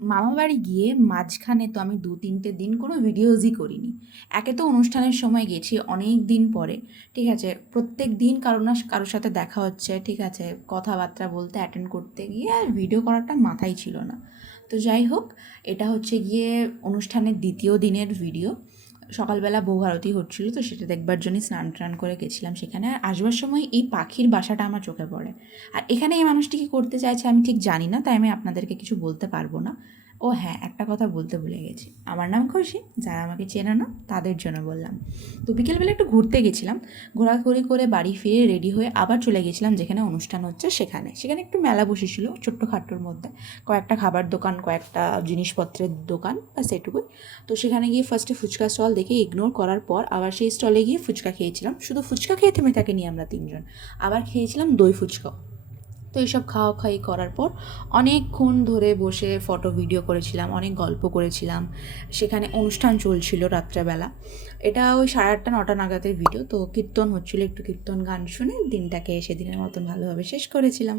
মামাবাড়ি গিয়ে মাঝখানে তো আমি ২-৩ দিন কোনো ভিডিওজই করিনি। একে তো অনুষ্ঠানের সময় গেছি অনেক দিন পরে, ঠিক আছে? প্রত্যেক দিন কারো না কারো সাথে দেখা হচ্ছে, ঠিক আছে? কথাবার্তা বলতে অ্যাটেন্ড করতে গিয়ে আর ভিডিও করাটা মাথায় ছিল না। তো যাই হোক, এটা হচ্ছে গিয়ে অনুষ্ঠানের ২য় দিনের ভিডিও। সকালবেলা বউ আরতি হচ্ছিলো, তো সেটা দেখবার জন্যই স্নান টান করে গেছিলাম সেখানে। আর আসবার সময় এই পাখির বাসাটা আমার চোখে পড়ে। আর এখানে এই মানুষটি কী করতে চাইছে আমি ঠিক জানি না, তাই আমি আপনাদেরকে কিছু বলতে পারবো না। ও হ্যাঁ, একটা কথা বলতে ভুলে গেছি। আমার নাম খুশি, যারা আমাকে চেনে না তাদের জন্য বললাম। তো বিকেলবেলা একটু ঘুরতে গেছিলাম, ঘোরাঘুরি করে বাড়ি ফিরে রেডি হয়ে আবার চলে গেছিলাম যেখানে অনুষ্ঠান হচ্ছে সেখানে। সেখানে একটু মেলা বসেছিল ছোট্টখাট্টোর মধ্যে, কয়েকটা খাবার দোকান, কয়েকটা জিনিসপত্রের দোকান, ব্যাস এটুকুই। তো সেখানে গিয়ে ফার্স্টে ফুচকা স্টল দেখে ইগনোর করার পর আবার সেই স্টলে গিয়ে ফুচকা খেয়েছিলাম। শুধু ফুচকা খেয়ে থেমে থাকিনি আমরা ৩ জন, আবার খেয়েছিলাম দই ফুচকাও। তো এইসব খাওয়া-খাওয়ি করার পর অনেকক্ষণ ধরে বসে ফটো ভিডিও করেছিলাম, অনেক গল্প করেছিলাম। সেখানে অনুষ্ঠান চলছিল রাত্রেবেলা। এটা ওই 8:30-9টা নাগাদের ভিডিও। তো কীর্তন হচ্ছিল, একটু কীর্তন গান শুনে দিনটাকে সেদিনের মতন ভালোভাবে শেষ করেছিলাম।